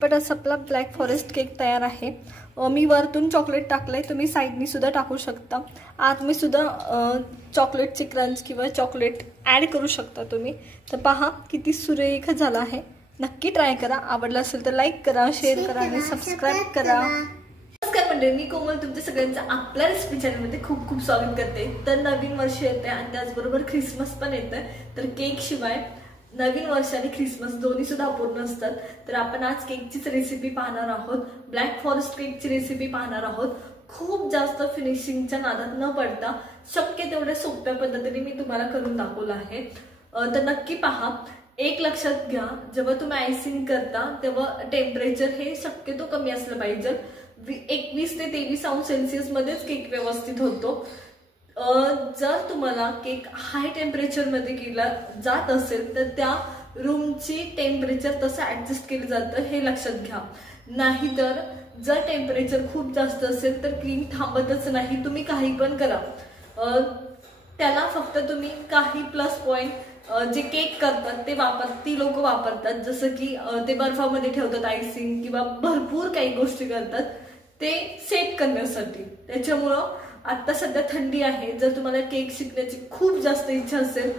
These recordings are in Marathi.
बट असं आपला ब्लॅक फॉरेस्ट केक तयार आहे। मी वरतून चॉकलेट टाकलंय, तुम्ही साईडनी सुद्धा टाकू शकता। आत मी सुद्धा चॉकलेटची क्रंच किंवा चॉकलेट ॲड करू शकता तुम्ही। तर पहा किती सुरेख झाला आहे। नक्की ट्राय करा। आवडला असेल तर लाईक करा, शेअर करा आणि सबस्क्राईब करा। नमस्कार मंडळी, मी कोमल तुमच्या सगळ्यांचं आपल्या रेसिपी चॅनलमध्ये खूप खूप स्वागत करते। तर नवीन वर्ष येते आणि त्याचबरोबर ख्रिसमस पण येतं, तर केक शिवाय नवीन वर्ष आणि ख्रिसमस दोन्ही सुद्धा अपूर्ण असतात। तर आपण आज केकचीच रेसिपी पाहणार आहोत। ब्लॅक फॉरेस्ट केकची रेसिपी पाहणार आहोत। खूप जास्त फिनिशिंगच्या नादात न पडता शक्य तेवढ्या सोप्या पद्धतीने मी तुम्हाला करून दाखवलं आहे। तर नक्की पहा। एक लक्षात घ्या, जेव्हा तुम्ही आयसिंग करता तेव्हा टेम्परेचर हे शक्यतो कमी असलं पाहिजे। 21 ते 23 अंश सेल्सिअस मध्येच केक व्यवस्थित होतो। जर तुम्हाला केक हाय टेम्परेचर मध्ये केला जात असेल तर त्या रूमची टेम्परेचर तसं ऍडजस्ट केलं जातं, हे लक्षात घ्या। नाहीतर जर टेम्परेचर खूप जास्त असेल तर क्रीम थांबतच नाही, तुम्ही काही पण करा। त्याला फक्त तुम्ही काही प्लस पॉइंट जे केक करतात ती लोक वापरतात, जसं की ते बर्फामध्ये ठेवतात आयसिंग किंवा भरपूर काही गोष्टी करतात ते सेट करण्यासाठी। त्याच्यामुळं आता सध्या थंडी आहे, जर तुम्हाला केक शिकण्याची खूप जास्त इच्छा असेल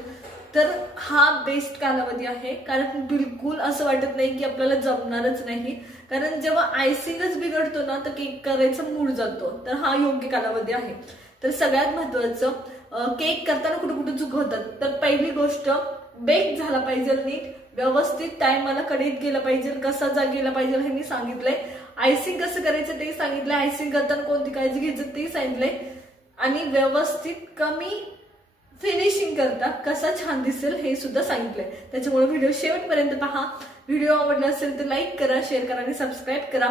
तर हा बेस्ट कालावधी आहे। कारण बिलकुल असं वाटत नाही की आपल्याला जमणारच नाही, कारण जेव्हा आयसिंगच बिघडतो ना तर केक करायचा मूड जातो। तर हा योग्य कालावधी आहे। तर सगळ्यात महत्वाचं, केक करताना कुठे कुठे चूक होतात। तर पहिली गोष्ट, बेक झाला पाहिजे नीट, व्यवस्थित टाइमाला कढईत गेला पाहिजे, कसा गेला पाहिजे हे मी सांगितलंय। आयसिंग कसं करायचं ते सांगितलंय, आयसिंग करताना कोणती काळजी घ्यायची ते सांगितलंय, आणि व्यवस्थित कमी फिनिशिंग करता कसा छान दिसेल हे सुद्धा सांगितलंय। त्याच्यामुळे व्हिडिओ शेवटपर्यंत पहा। व्हिडिओ आवडला असेल तर लाईक करा, शेअर करा आणि सबस्क्राईब करा।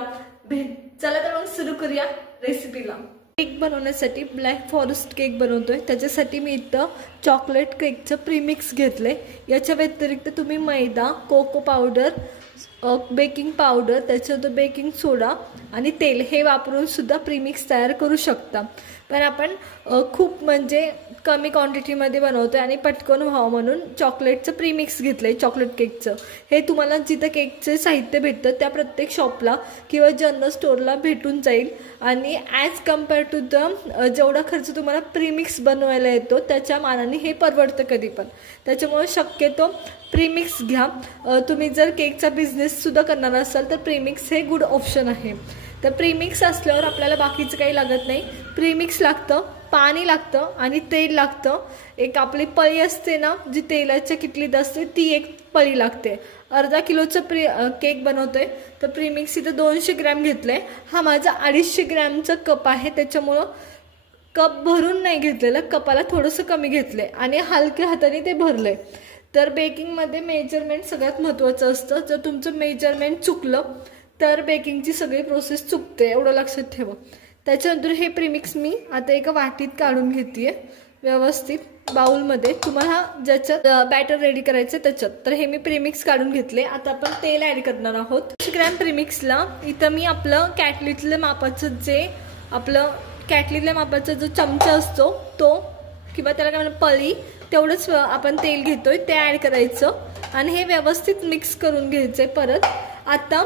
चला तर मग सुरू करूया रेसिपीला। केक बनवण्यासाठी ब्लॅक फॉरेस्ट केक बनवतोय, त्याच्यासाठी मी इथं चॉकलेट केकचं प्रीमिक्स घेतलंय। याच्या व्यतिरिक्त तुम्ही मैदा, कोको पावडर, बेकिंग पावडर, त्याच्यानंतर बेकिंग सोडा आणि तेल हे वापरून सुद्धा प्रीमिक्स तयार करू शकता। पण आपण खूप म्हणजे कमी क्वांटिटीमध्ये बनवतोय आणि पटकन व्हावं म्हणून चॉकलेटचं प्रीमिक्स घेतलंय, चॉकलेट केकचं। हे तुम्हाला जिथं केकचे साहित्य भेटतं त्या प्रत्येक शॉपला किंवा जनरल स्टोअरला भेटून जाईल। आणि ॲज कम्पेअर टू जेवढा खर्च तुम्हाला प्रीमिक्स बनवायला येतो त्याच्या मानाने हे परवडतं कधी पण। त्याच्यामुळे शक्यतो प्रीमिक्स घ्या। तुम्ही जर केकचा बिझनेस सुद्धा करणार असाल तर प्रीमिक्स हे गुड ऑप्शन आहे। तर प्रीमिक्स असल्यावर आपल्याला बाकीचं काही लागत नाही। प्रीमिक्स लागतं, पाणी लागतं आणि तेल लागतं। एक आपली पळी असते ना जी तेलाच्या किटलीत असते, ती एक पळी लागते। अर्धा किलोचं केक बनवतोय तर प्रीमिक्स इथं 200 ग्रॅम घेतलंय। हा माझा 250 ग्रॅमचा कप आहे, त्याच्यामुळं कप भरून नाही घेतलेलं, कपाला थोडंसं कमी घेतलंय आणि हलक्या हाताने ते भरलंय। तर बेकिंगमध्ये मेजरमेंट सगळ्यात महत्त्वाचं असतं। जर तुमचं मेजरमेंट चुकलं तर बेकिंगची सगळी प्रोसेस चुकते, एवढं लक्षात ठेवा। त्याच्यानंतर हे प्रीमिक्स मी आता एका वाटीत काढून घेतेय व्यवस्थित बाउलमध्ये। तुम्हाला ज्याच्यात बॅटर रेडी करायचं त्याच्यात। तर हे मी प्रीमिक्स काढून घेतले। आता आपण तेल ॲड करणार आहोत। 100 ग्रॅम प्रीमिक्सला इथं मी आपलं कॅटलीतल्या मापाचा जो चमचा असतो तो, किंवा त्याला काय म्हणतात पळी, तेवढंच आपण तेल घेतोय ते ॲड करायचं आणि हे व्यवस्थित मिक्स करून घ्यायचंय परत। आता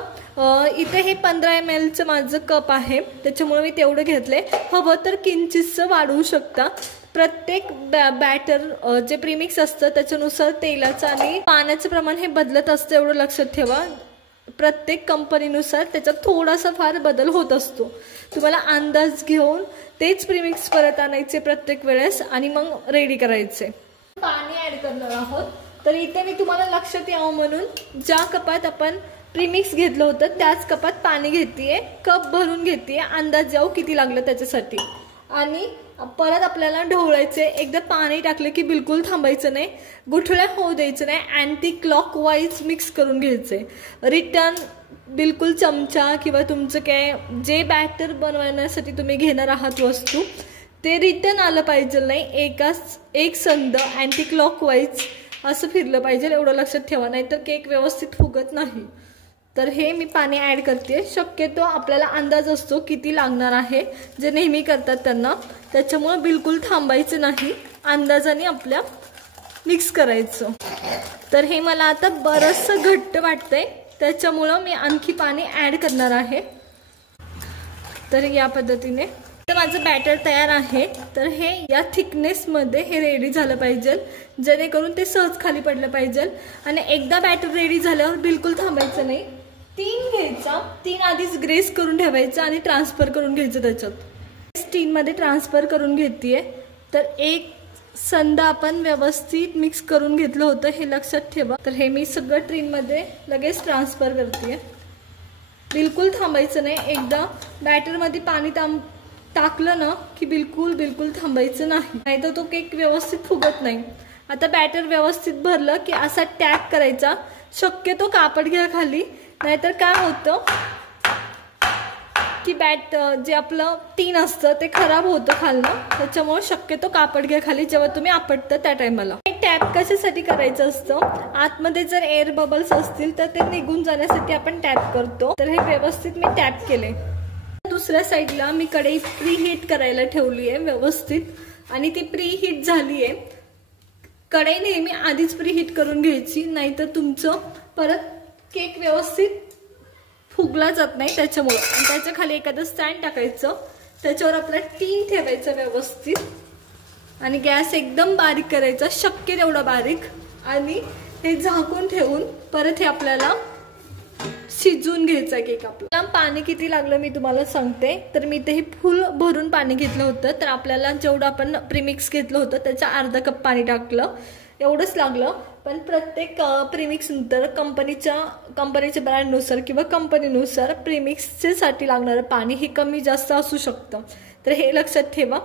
इथे हे 15 ml माझं कप आहे, त्याच्यामुळे मी तेवढं घेतलंय। हवं तर किंचितसं वाढवू शकता। प्रत्येक बॅटर जे प्रीमिक्स असतं त्याच्यानुसार तेलाचं आणि पाण्याचं प्रमाण हे बदलत असतं, एवढं लक्षात ठेवा। प्रत्येक कंपनीनुसार त्याच्यात थोडासा फार बदल होत असतो। तुम्हाला अंदाज घेऊन तेच प्रीमिक्स परत आणायचे प्रत्येक वेळेस आणि मग रेडी करायचे। पाणी ॲड करणार आहोत। तर इथे मी तुम्हाला लक्षात यावं म्हणून ज्या कपात आपण प्रीमिक्स घेतलं होतं त्याच कपात पाणी घेतेय, कप भरून घेतेय, अंदाज यावं किती लागलं त्याच्यासाठी। आणि परत आपल्याला ढवळायचे। एकदा पाणी टाकलं की बिलकुल थांबायचं नाही, गुठळ्या होऊ द्यायचं नाही, अँटी क्लॉकवाईज मिक्स करून घ्यायचे। रिटर्न बिलकुल चमचा किंवा तुमचं काय जे बॅटर बनवण्यासाठी तुम्ही घेणार आहात वस्तू ते रिटर्न आलं पाहिजे नाही, एक संद अँटी क्लॉकवाईज असं फिरलं पाहिजे, एवढं लक्षात ठेवा, नाहीतर केक व्यवस्थित फुगत नाही। तर हे मी पाणी ॲड करते। शक्यतो आपल्याला अंदाज असतो किती लागणार आहे, जे नेहमी करतात त्यांना। त्याच्यामुळे बिलकुल थांबायचं नाही, अंदाजाने आपल्या मिक्स करायचं। तर हे मला आता बरंचसं घट्ट वाटतंय, त्याच्यामुळं मी आणखी पाणी ॲड करणार आहे। तर या पद्धतीने तर माझं बॅटर तयार आहे। तर हे या थिकनेसमध्ये हे रेडी झालं पाहिजे, जेणेकरून ते सहज खाली पडलं पाहिजे। आणि एकदा बॅटर रेडी झाल्यावर बिलकुल थांबायचं नाही, 3 घ्यायचा, 3 आधीच ग्रेस करून ठेवायचं आणि ट्रान्सफर करून घ्यायचं त्याच्यात। स्टीनमध्ये ट्रान्सफर करून घेते। तर एक संदा आपण व्यवस्थित मिक्स करून घेतलं होतं, हे लक्षात ठेवा। तर हे मी सगळं ट्रीनमध्ये लगेच ट्रान्सफर करते, बिलकुल थांबायचं नाही। एकदा बॅटरमध्ये पाणी टाकलं ना की बिलकुल थांबायचं नाही, नाहीतर तो केक व्यवस्थित फुगत नाही। आता बॅटर व्यवस्थित भरलं की असा टॅप करायचा, शक्यतो कापड घ्या खाली, नाहीतर काय होतं की जे आपलं टीन असतं ते खराब होतं खालनं, त्याच्यामुळे शक्यतो कापड घ्या खाली जेव्हा तुम्ही आपटता त्या टायमाला। एक टॅप कशासाठी करायचं असतं, आतमध्ये जर एअर बबल्स असतील तर ते निघून जाण्यासाठी आपण टॅप करतो। तर हे व्यवस्थित मी टॅप केले। दुसऱ्या साईडला मी कढई प्रीहीट करायला ठेवली आहे व्यवस्थित, आणि ती प्रीहीट झाली आहे। कढई नेहमी आधीच प्रीहीट करून घ्यायची, नाहीतर तुमचं परत केक व्यवस्थित फुगला जात नाही त्याच्यामुळे। आणि त्याच्या खाली एखादं स्टँड टाकायचं, त्याच्यावर आपला टीन ठेवायचं व्यवस्थित, आणि गॅस एकदम बारीक करायचा, शक्य तेवढा बारीक, आणि हे झाकून ठेवून परत हे आपल्याला शिजवून घ्यायचा केक। आपल्याला पाणी किती लागलं मी तुम्हाला सांगते। तर मी ते फुल भरून पाणी घेतलं होतं, तर आपल्याला जेवढं आपण प्रीमिक्स घेतलं होतं त्याच्या अर्धा कप पाणी टाकलं, एवढंच लागलं। पण प्रत्येक प्रीमिक्स नंतर कंपनीच्या ब्रँडनुसार किंवा कंपनीनुसार प्रीमिक्सचे साठी लागणारं पाणी हे कमी जास्त असू शकतं, तर हे लक्षात ठेवा।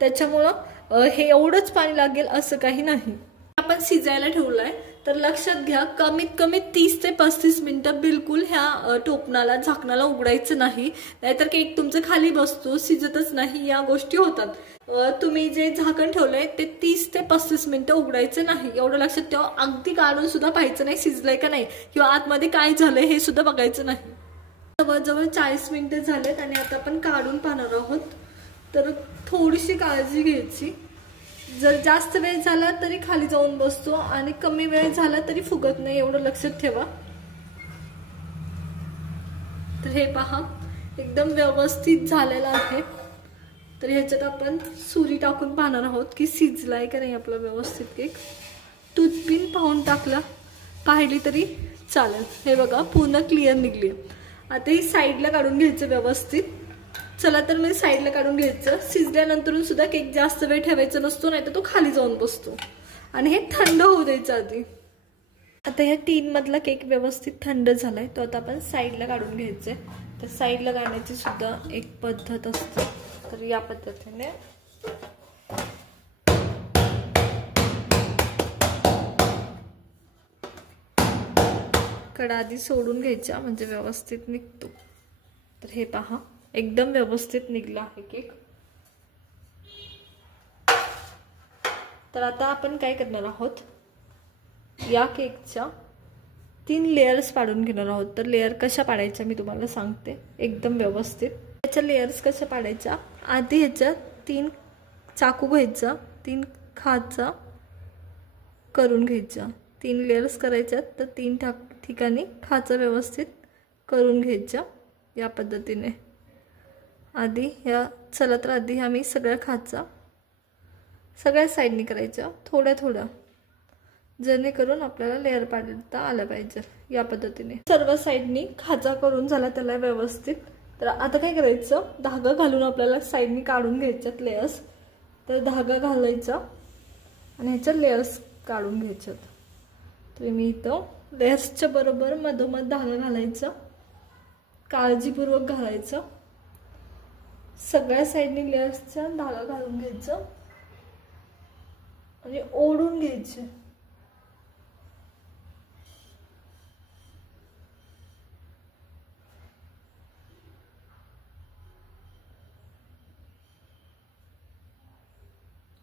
त्याच्यामुळं हे एवढंच पाणी लागेल असं काही नाही। आपण शिजायला ठेवलंय, तर लक्षात घ्या कमीत कमी 30 ते 35 मिनिटं बिलकुल ह्या टोपणाला झाकणाला उघडायचं नाही, नाहीतर केक तुमचं खाली बसतो, शिजतच नाही, या गोष्टी होतात। तुम्ही जे झाकण ठेवलंय ते 30 ते 35 मिनिटं उघडायचं नाही, एवढं लक्षात ठेवा। अगदी काढून सुद्धा पाहायचं नाही शिजलंय का नाही, किंवा आतमध्ये काय झालंय हे सुद्धा बघायचं नाही। जवळजवळ 40 मिनिटं झालेत आणि आता आपण काढून पाहणार आहोत। तर थोडीशी काळजी घ्यायची, जर जास्त वेळ झाला तरी खाली जाऊन बसतो, आणि कमी वेळ झाला तरी फुगत नाही, एवढं लक्षात ठेवा। तर हे पहा एकदम व्यवस्थित झालेलं आहे। तर ह्याच्यात आपण सुरी टाकून पाहणार आहोत की शिजलाय का नाही आपला व्यवस्थित केक। टूथपिन पाहिली तरी चालेल। हे बघा पूर्ण क्लिअर निघली। आता ही साईडला काढून घ्यायचं व्यवस्थित। चला तर मी साईडला काढून घ्यायचं। शिजल्यानंतर सुद्धा केक जास्त वेळ ठेवायचा नसतो, नाहीतर तो खाली जाऊन बसतो, आणि हे थंड होऊ द्यायचं आधी। आता ह्या टीन मधला केक व्यवस्थित थंड झालाय, तो आता आपण साईडला काढून घ्यायचंय। तर साईडला काढण्याची सुद्धा एक पद्धत असते, तर या पद्धतीने कडा आधी सोडून घ्यायचा, म्हणजे व्यवस्थित निघतो। तर हे पहा एकदम व्यवस्थित निघला आहे केक। तर आता आपण काय करणार आहोत, या केकच्या 3 लेयर्स पाडून घेणार आहोत। तर लेयर कशा पाडायच्या मी तुम्हाला सांगते एकदम व्यवस्थित। त्याच्या लेयर्स कशा पाडायच्या, आधी ह्याच्या 3 चाकू घ्यायचा, 3 खाचा करून घ्यायचा, 3 लेयर्स करायच्या। तर 3 ठिकाणी खाचा व्यवस्थित करून घ्यायच्या या पद्धतीने। आधी चला तर आधी आम्ही सगळ्या खाचा सगळ्या साईडनी करायच्या, थोड्या थोड्या, जेणेकरून आपल्याला लेयर पाडता आलं पाहिजे या पद्धतीने। सर्व साईडनी खाचा करून झाला त्याला व्यवस्थित। तर आता काय करायचं, धागा घालून आपल्याला साईडनी काढून घ्यायच्यात लेयर्स। तर धागा घालायचा आणि ह्याच्या लेयर्स काढून घ्यायच्यात। तर मी इथं लेयर्सच्या बरोबर मधोमध धागा घालायचा, काळजीपूर्वक घालायचा। सगळ्या साईडनी लेयर्सचा धागा घालून घ्यायचा आणि ओढून घ्यायचे।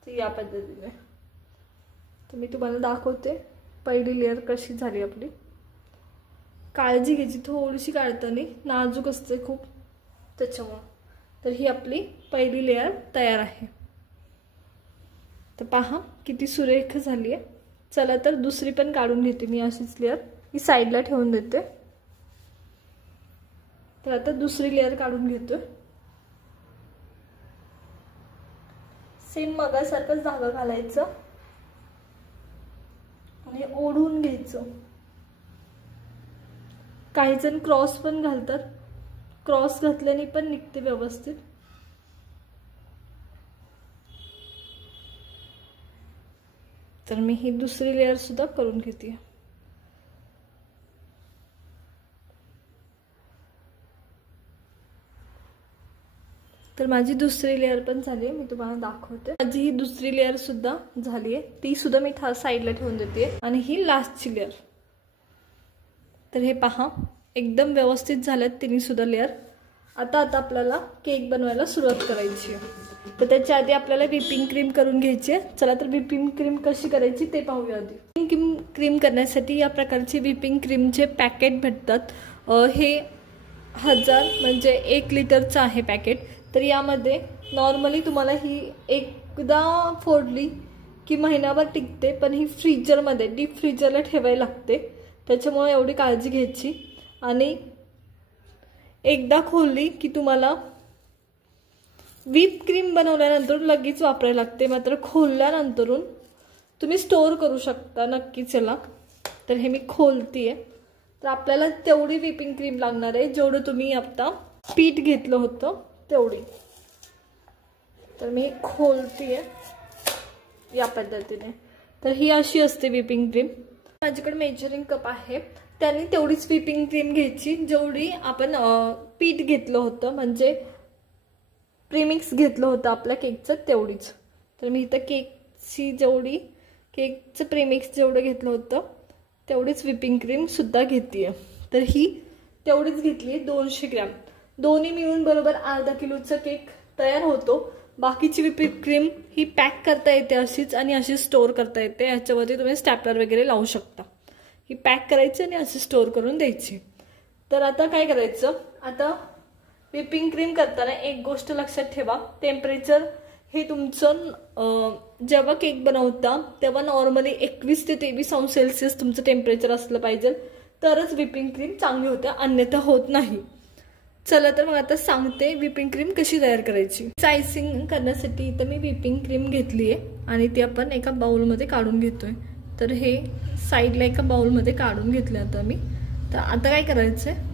या पद्धतीने तर मी तुम्हाला दाखवते पहिली लेयर कशी झाली आपली। काळजी घ्यायची थोडीशी काढताना, नाजूक असते खूप त्याच्यामुळे। तर ही आपली पहिली लेयर तयार आहे। तर पहा किती सुरेख झाली आहे। चला तर दुसरी पण काढून घेते मी अशीच लेयर, ही साईडला ठेवून देते। तर आता दुसरी लेअर काढून घेतोय. सेम मगासारखंच धागा घालायचं आणि ओढून घ्यायचं. काही जण क्रॉस पण घालतात, क्रॉस घातल्याने पण निघते व्यवस्थित. तर मी ही दुसरी लेअर सुद्धा करून घेते. तर माझी दुसरी लेअर पण झाली आहे, मी तुम्हाला दाखवते. माझी ही दुसरी लेअर सुद्धा झाली आहे, ती सुद्धा मी साईडला ठेवून देते. आणि ही लास्टची लेअर. तर हे पहा एकदम व्यवस्थित झाल्यात तिन्ही सुद्धा लेअर. आता आपल्याला केक बनवायला सुरुवात करायची आहे. तर त्याच्या आधी आपल्याला व्हिपिंग क्रीम करून घ्यायची आहे. चला तर व्हिपिंग क्रीम कशी करायची ते पाहूया आधी. व्हिपिंग क्रीम करण्यासाठी या प्रकारचे व्हिपिंग क्रीमचे पॅकेट भेटतात. हे 1000 म्हणजे 1 लिटरचं आहे पॅकेट. तर यामध्ये नॉर्मली तुम्हाला ही एकदा फोडली की महिनाभर टिकते, पण ही फ्रीजरमध्ये डीप फ्रीजरला ठेवायला लागते. त्याच्यामुळे एवढी काळजी घ्यायची. आणि एकदा खोलली की तुम्हाला व्हिप क्रीम बनवल्यानंतर लगेच वापरायला लागते, मात्र खोलल्यानंतरून तुम्ही स्टोअर करू शकता नक्कीच याला. तर हे मी खोलतीये. तर आपल्याला तेवढी व्हिपिंग क्रीम लागणार आहे जेवढं तुम्ही आता पीठ घेतलं होतं तेवढी. तर मी खोलतीये या पद्धतीने. तर ही अशी असते व्हिपिंग क्रीम. माझ्याकडे मेजरिंग कप आहे, त्यांनी तेवढीच व्हिपिंग क्रीम घ्यायची जेवढी आपण पीठ घेतलं होतं, म्हणजे प्रीमिक्स घेतलं होतं आपल्या केकचं तेवढीच. तर मी इथं केकचं प्रीमिक्स जेवढं घेतलं होतं तेवढीच व्हिपिंग क्रीम सुद्धा घेते. तर ही तेवढीच घेतली 200 ग्रॅम. दोन्ही मिळून बरोबर अर्धा किलोचा केक तयार होतो. बाकीची व्हिपिंग क्रीम ही पॅक करता येते अशीच आणि अशी स्टोअर करता येते. याच्यावरती तुम्ही स्टॅपलर वगैरे लावू शकता. ही पॅक करायची आणि अशी स्टोअर करून द्यायची. तर आता काय करायचं, आता व्हिपिंग क्रीम करताना एक गोष्ट लक्षात ठेवा, टेम्परेचर हे तुमचं जेव्हा केक बनवता तेव्हा नॉर्मली 21 ते 23 अंश सेल्सिअस तुमचं टेम्परेचर असलं पाहिजे, तरच व्हिपिंग क्रीम चांगली होते, अन्यथा होत नाही. चला तर मग आता सांगते व्हिपिंग क्रीम कशी तयार करायची. आयसिंग करण्यासाठी इथं मी व्हिपिंग क्रीम घेतली आहे आणि ती आपण एका बाउलमध्ये काढून घेतोय. तर हे साईडला एका बाउलमध्ये काढून घेतले आता मी. तर आता काय करायचं आहे,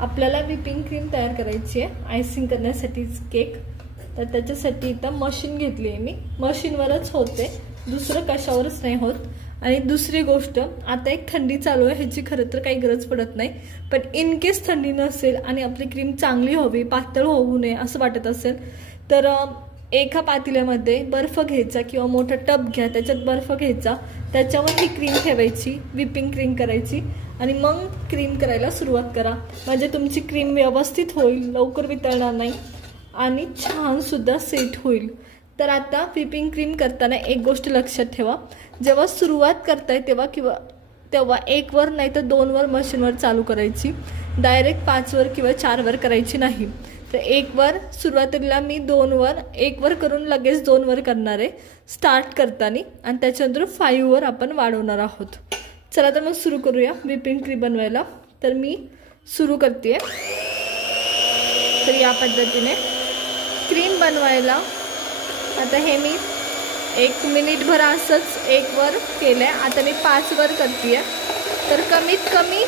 आपल्याला व्हिपिंग क्रीम तयार करायची आहे आयसिंग करण्यासाठी केक. तर त्याच्यासाठी इथं मशीन घेतली आहे मी. मशीनवरच होते, दुसरं कशावरच नाही होत. आणि दुसरी गोष्ट, आता एक थंडी चालू आहे, ह्याची खरं तर काही गरज पडत नाही. पण इन केस थंडी नसेल आणि आपली क्रीम चांगली हवी, पातळ होऊ नये असं वाटत असेल, तर एका पातेल्यामध्ये बर्फ घ्यायचा किंवा मोठा टब घ्या, त्याच्यात बर्फ घ्यायचा, त्याच्यावर ही क्रीम ठेवायची, व्हिपिंग क्रीम करायची आणि मग क्रीम करायला सुरुवात करा. म्हणजे तुमची क्रीम व्यवस्थित होईल, लवकर वितळणार नाही आणि छान सुद्धा सेट होईल. तर आता व्हिपिंग क्रीम करताना एक गोष्ट लक्षात ठेवा, जेव्हा सुरुवात करताय तेव्हा 1 वर नाही तर 2 वर मशीनवर चालू करायची. डायरेक्ट 5 वर किंवा 4 वर करायची नाही. तर 1 वर सुरुवातीला मी 2 वर 1 वर करून लगेच 2 वर करणार आहे स्टार्ट करताना, आणि त्याच्यानंतर 5 वर आपण वाढवणार आहोत. चला तर मग सुरू करूया व्हिपिंग क्रीम बनवायला. तर मी सुरू करते. तर या पद्धतीने क्रीम बनवायला आता हे मी 1 मिनिटभर असंच 1 वर केलंय. आता मी 5 वर करते. तर कमीत कमी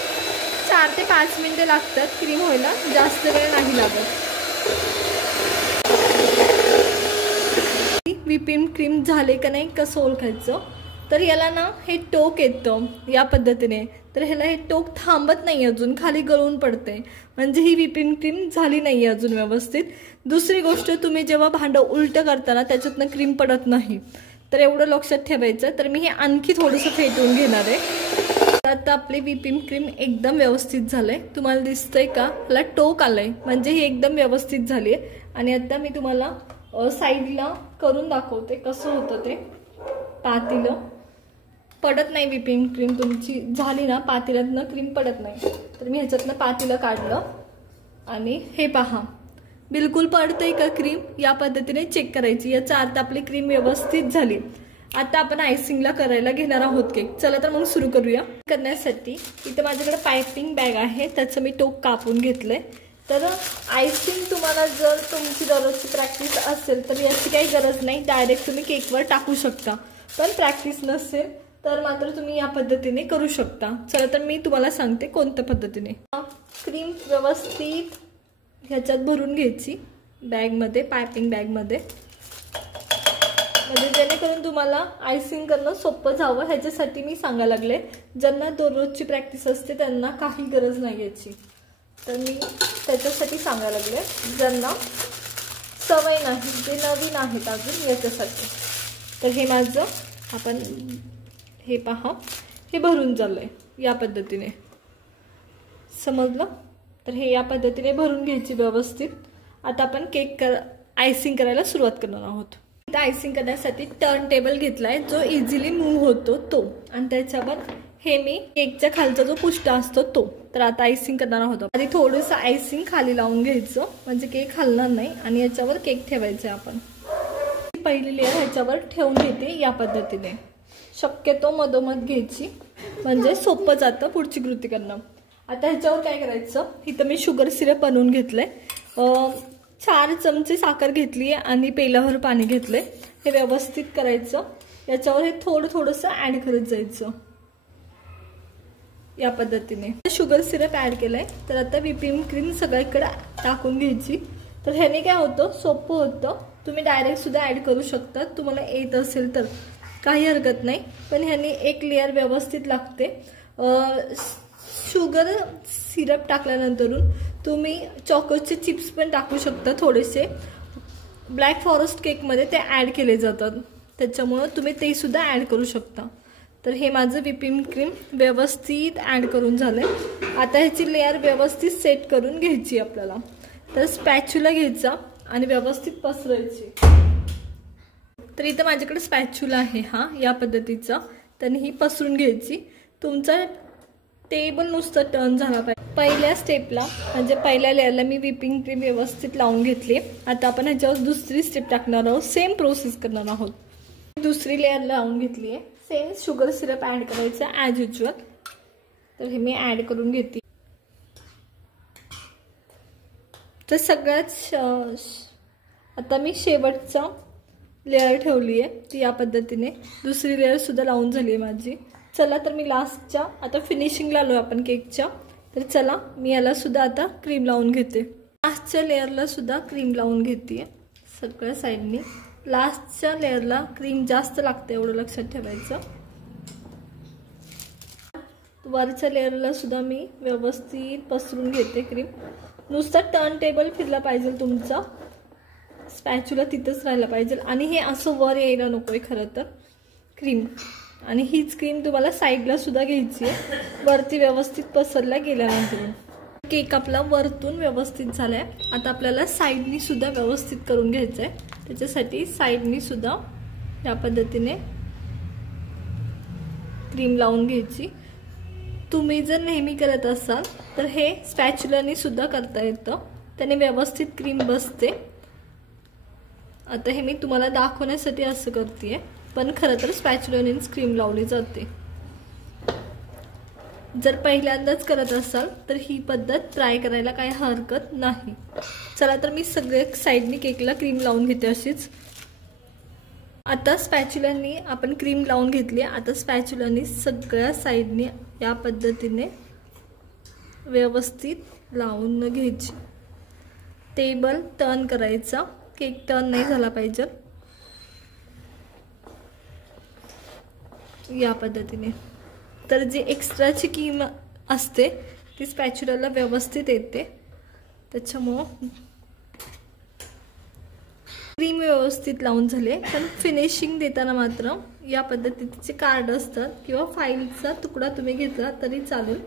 4 ते 5 मिनिटं लागतात क्रीम व्हायला, जास्त वेळ नाही लागत. व्हिपिंग क्रीम झाले का नाही कसं ओळखायचं, तर याला ना हे टोक येतं या पद्धतीने. तर ह्याला हे टोक थांबत नाही, अजून खाली गळून पडते, म्हणजे ही व्हिपिंग क्रीम झाली नाही अजून व्यवस्थित. दुसरी गोष्ट, तुम्ही जेव्हा भांडं उलटं करताना त्याच्यातनं क्रीम पडत नाही, तर एवढं लक्षात ठेवायचं. तर मी हे आणखी थोडंसं फेटून घेणार आहे. आता आपली व्हिपिंग क्रीम एकदम व्यवस्थित झालंय. तुम्हाला दिसतंय का, मला टोक आलंय, म्हणजे ही एकदम व्यवस्थित झाली आहे. आणि आता मी तुम्हाला साईडला करून दाखवते कसं होतं ते. पातेलं पडत नाही, व्हिपिंग क्रीम तुमची झाली ना पातेल्यातनं क्रीम पडत नाही. तर मी ह्याच्यातनं पातेलं काढलं आणि हे पहा, बिलकुल पडतंय का क्रीम, या पद्धतीने चेक करायची. याचा अर्थ आपली क्रीम व्यवस्थित झाली. आता आपण आयसिंगला करायला घेणार आहोत केक. चला तर मग सुरू करूया. करण्यासाठी इथे माझ्याकडे पायपिंग बॅग आहे, त्याचं मी टोक कापून घेतलंय. तर आयसिंग तुम्हाला जर तुमची दररोजची प्रॅक्टिस असेल तर याची काही गरज नाही, डायरेक्ट तुम्ही केकवर टाकू शकता. पण प्रॅक्टिस नसेल तर मात्र तुम्ही या पद्धतीने करू शकता. चला तर मी तुम्हाला सांगते कोणत्या पद्धतीने. क्रीम व्यवस्थित ह्याच्यात भरून घ्यायची बॅगमध्ये, पायपिंग बॅगमध्ये, म्हणजे जेणेकरून तुम्हाला आयसिंग करणं सोपं जावं. ह्याच्यासाठी मी सांगायला लागले. ज्यांना दररोजची प्रॅक्टिस असते त्यांना काही गरज नाही याची, तर मी त्याच्यासाठी सांगायला लागले. ज्यांना सवय नाही, जे नवीन आहेत अजून, याच्यासाठी. तर हे माझं आपण हे पहा, हे भरून झालंय या पद्धतीने, समजलं. तर हे या पद्धतीने भरून घ्यायची व्यवस्थित. आता आपण केक आयसिंग करायला सुरुवात करणार आहोत. इथं आयसिंग करण्यासाठी टर्न टेबल घेतलाय, जो इझिली मूव्ह होतो तो, आणि त्याच्यावर हे मी केकच्या खालचा जो पुष्ट असतो तो. तर आता आयसिंग करणार आहोत. आधी थोडंसं आयसिंग खाली लावून घ्यायचं, म्हणजे केक हलणार नाही, आणि याच्यावर केक ठेवायचे. आपण पहिली लेअर ह्याच्यावर ठेवून घेते या पद्धतीने. शक्यतो मधोमध घ्यायची, म्हणजे सोपं जातं पुढची कृती करणं. आता ह्याच्यावर काय करायचं, इथं मी शुगर सिरप बनवून घेतलंय. 4 चमचे साखर घेतली आणि पेल्यावर पाणी घेतलंय. हे व्यवस्थित करायचं. याच्यावर हे थोडंसं ऍड करत जायचं या पद्धतीने. शुगर सिरप ऍड केलंय. तर आता व्हिपिंग क्रीम सगळीकडे टाकून घ्यायची. तर ह्याने काय होतं, सोपं होतं. तुम्ही डायरेक्ट सुद्धा ऍड करू शकता, तुम्हाला येत असेल तर काही हरकत नाही. पण ह्याने एक लेअर व्यवस्थित लागते. शुगर सिरप टाकल्यानंतरून तुम्ही चॉकोचे चिप्स पण टाकू शकता. थोडेसे ब्लॅक फॉरेस्ट केकमध्ये ते ॲड केले जातात, त्याच्यामुळं तुम्ही ते सुद्धा ॲड करू शकता. तर हे माझं व्हिपिंग क्रीम व्यवस्थित ॲड करून झालंय. आता ह्याची लेअर व्यवस्थित सेट करून घ्यायची आपल्याला. तर स्पॅच्युला घ्यायचा आणि व्यवस्थित पसरायची. तर इथं माझ्याकडे स्पॅच्युला आहे हा या पद्धतीचा, त्याने ही पसरून घ्यायची. तुमचा टेबल नुसतं टर्न झाला पाहिजे. पहिल्या स्टेपला म्हणजे पहिल्या लेअरला मी व्हिपिंग क्रीम व्यवस्थित लावून घेतली. आता आपण ह्याच्यावर दुसरी स्टेप टाकणार आहोत, सेम प्रोसेस करणार आहोत. दुसरी लेअर लावून घेतली आहे. सेम शुगर सिरप ॲड करायचं ॲज युजल. तर हे मी ॲड करून घेते. तर सगळ्यात आता मी शेवटचा लेअर ठेवली आहे ती या पद्धतीने. दुसरी लेअर सुद्धा लावून झाली आहे माझी. चला तर मी लास्टच्या आता फिनिशिंगला आलो आपण केकच्या. तर चला मी याला सुद्धा आता क्रीम लावून घेते. लास्टच्या लेअरला सुद्धा क्रीम लावून घेते सगळ्या साईडनी. लास्टच्या लेअरला क्रीम जास्त लागते एवढं लक्षात ठेवायचं. वरच्या लेअरला सुद्धा मी व्यवस्थित पसरून घेते क्रीम. नुसता टर्न टेबल फिरला पाहिजे तुमचा, स्पॅच्युला तिथंच राहायला पाहिजे. आणि हे असं वर यायला नकोय खरं तर क्रीम. आणि हीच क्रीम तुम्हाला साईडला सुद्धा घ्यायची आहे, वरती व्यवस्थित पसरला गेल्यानंतर. केक आपला वरतून व्यवस्थित झालाय. आता आपल्याला साईडनी सुद्धा व्यवस्थित करून घ्यायचं आहे. त्याच्यासाठी साईडनी सुद्धा या पद्धतीने क्रीम लावून घ्यायची. तुम्ही जर नेहमी करत असाल तर हे स्पॅच्युलानी सुद्धा करता येतं, त्याने व्यवस्थित क्रीम बसते. आता हे मी तुम्हाला दाखवण्यासाठी असं करते, पण खरं तर स्पॅच्युलानीच क्रीम लावली जाते. जर पहिल्यांदाच करत असाल तर ही पद्धत ट्राय करायला काही हरकत नाही. चला तर मी सगळे साईडनी केकला क्रीम लावून घेते अशीच. आता स्पॅच्युलानी आपण क्रीम लावून घेतली. आता स्पॅच्युलानी सगळ्या साईडनी या पद्धतीने व्यवस्थित लावून घ्यायची. टेबल टर्न करायचा, केक टर्न नाही झाला पाहिजे या पद्धतीने. तर जी एक्स्ट्राची क्रीम असते ती स्पॅच्युलाला व्यवस्थित येते. त्याच्यामुळं क्रीम व्यवस्थित लावून झाले. पण फिनिशिंग देताना मात्र या पद्धतीचे कार्ड असतात किंवा फाईलचा तुकडा तुम्ही घेतला तरी चालेल.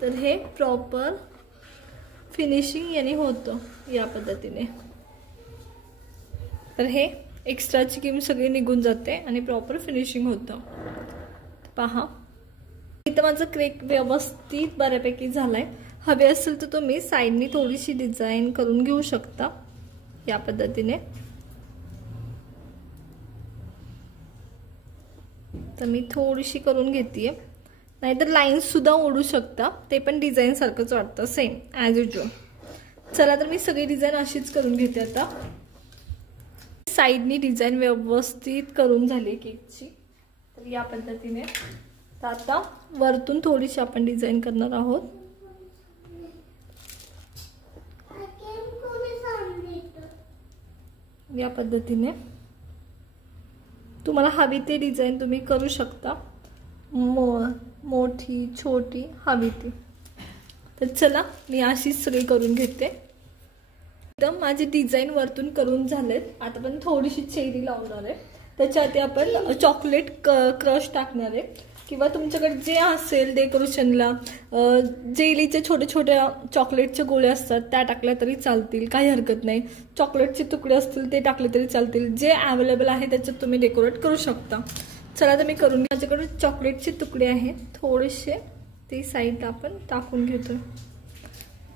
तर हे प्रॉपर फिनिशिंग याने होतं या पद्धतीने. तर हे एक्स्ट्राची क्रीम सगळी निघून जाते आणि प्रॉपर फिनिशिंग होतं. पहा इथं माझं केक व्यवस्थित बऱ्यापैकी झालाय. हवे असेल तर तुम्ही साईडनी थोडीशी डिझाईन करून घेऊ शकता या पद्धतीने. तर मी थोडीशी करून घेते, नाहीतर लाईन्स सुद्धा ओढू शकता, ते पण डिझाईन सारखंच वाटतं सेम ॲज युजल. चला तर मी सगळी डिझाईन अशीच करून घेते. आता साईडनी डिझाईन व्यवस्थित करून झाली केकची, तर या पद्धतीने. तर आता वरतून थोडीशी आपण डिझाईन करणार आहोत. या पद्धतीने तुम्हाला हवी ते डिझाईन तुम्ही करू शकता, मोठी छोटी हवी ती. तर चला मी अशीच सगळी करून घेते. एकदम माझे डिझाईन वरतून करून झालेत. आता पण थोडीशी चेरी लावणार आहे, त्याच्यात आपण चॉकलेट क्रश टाकणार आहे, किंवा तुमच्याकडे जे असेल डेकोरेशनला जेलीचे छोटे छोट्या चॉकलेटचे गोळे असतात त्या टाकल्या तरी चालतील, काही हरकत नाही. चॉकलेटचे तुकडे असतील ते टाकले तरी चालतील, जे अवेलेबल आहे त्याच्यात तुम्ही डेकोरेट करू शकता. चला तर मी करून, माझ्याकडे चॉकलेटचे तुकडे आहेत थोडेसे, ते साईडला आपण टाकून घेतो.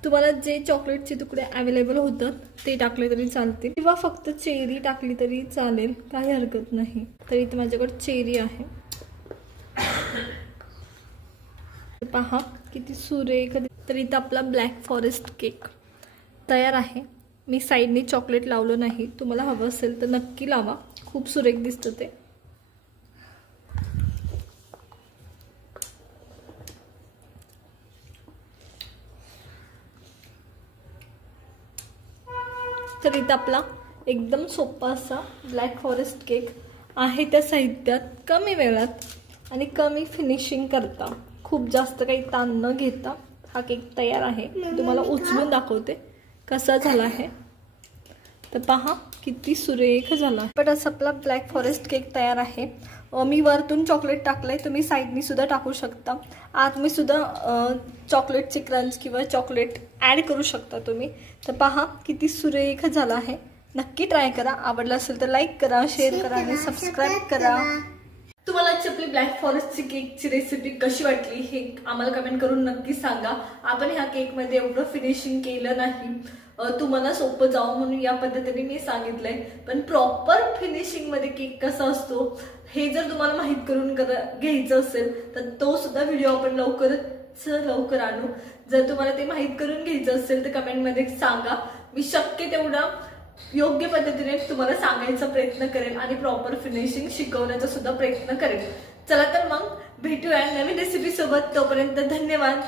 तुम्हाला जे चॉकलेटचे तुकडे अवेलेबल होतात ते टाकले तरी चालतील, किंवा फक्त चेरी टाकली तरी चालेल, काही हरकत नाही. तर इथे माझ्याकडे चेरी आहे, पहा किती सुरेख. तर इथं आपला ब्लॅक फॉरेस्ट केक तयार आहे. मी साईडने चॉकलेट लावलं नाही, तुम्हाला हवं असेल तर नक्की लावा, खूप सुरेख दिसतं ते. तर इथं आपला एकदम सोपा असा ब्लॅक फॉरेस्ट केक आहे. त्या साहित्यात कमी वेळात आणि कमी फिनिशिंग करता, खूप जास्त काही ताण न घेता हा केक तयार आहे. तुम्हाला उचलून दाखवते कसा झाला आहे. तर पहा किती सुरेख झाला. पण असं आपला ब्लॅक फॉरेस्ट केक तयार आहे. मी वरतून चॉकलेट टाकलंय, तुम्ही साईडनी सुद्धा टाकू शकता. आत मी सुद्धा चॉकलेटचे क्रंच किंवा चॉकलेट ॲड करू शकता तुम्ही. तर पहा किती सुरेख झाला आहे. नक्की ट्राय करा. आवडला असेल तर लाईक करा, शेअर करा आणि सबस्क्राईब करा. तुम्हाला आजची आपली ब्लॅक फॉरेस्टची केकची रेसिपी कशी वाटली हे आम्हाला कमेंट करून नक्की सांगा. आपण ह्या केकमध्ये एवढं फिनिशिंग केलं नाही, तुम्हाला सोपं जावं म्हणून या पद्धतीने मी सांगितलंय. पण प्रॉपर फिनिशिंग मध्ये केक कसा असतो हे जर तुम्हाला माहित करून घ्यायचं असेल तर तो सुद्धा व्हिडिओ आपण लवकर आणू. जर तुम्हाला ते माहित करून घ्यायचं असेल तर कमेंटमध्ये सांगा. मी शक्य तेवढा योग्य पद्धतीने तुम्हाला सांगायचा प्रयत्न करेल आणि प्रॉपर फिनिशिंग शिकवण्याचा सुद्धा प्रयत्न करेल. चला तर मग भेटूया नवीन रेसिपी सोबत. तोपर्यंत धन्यवाद.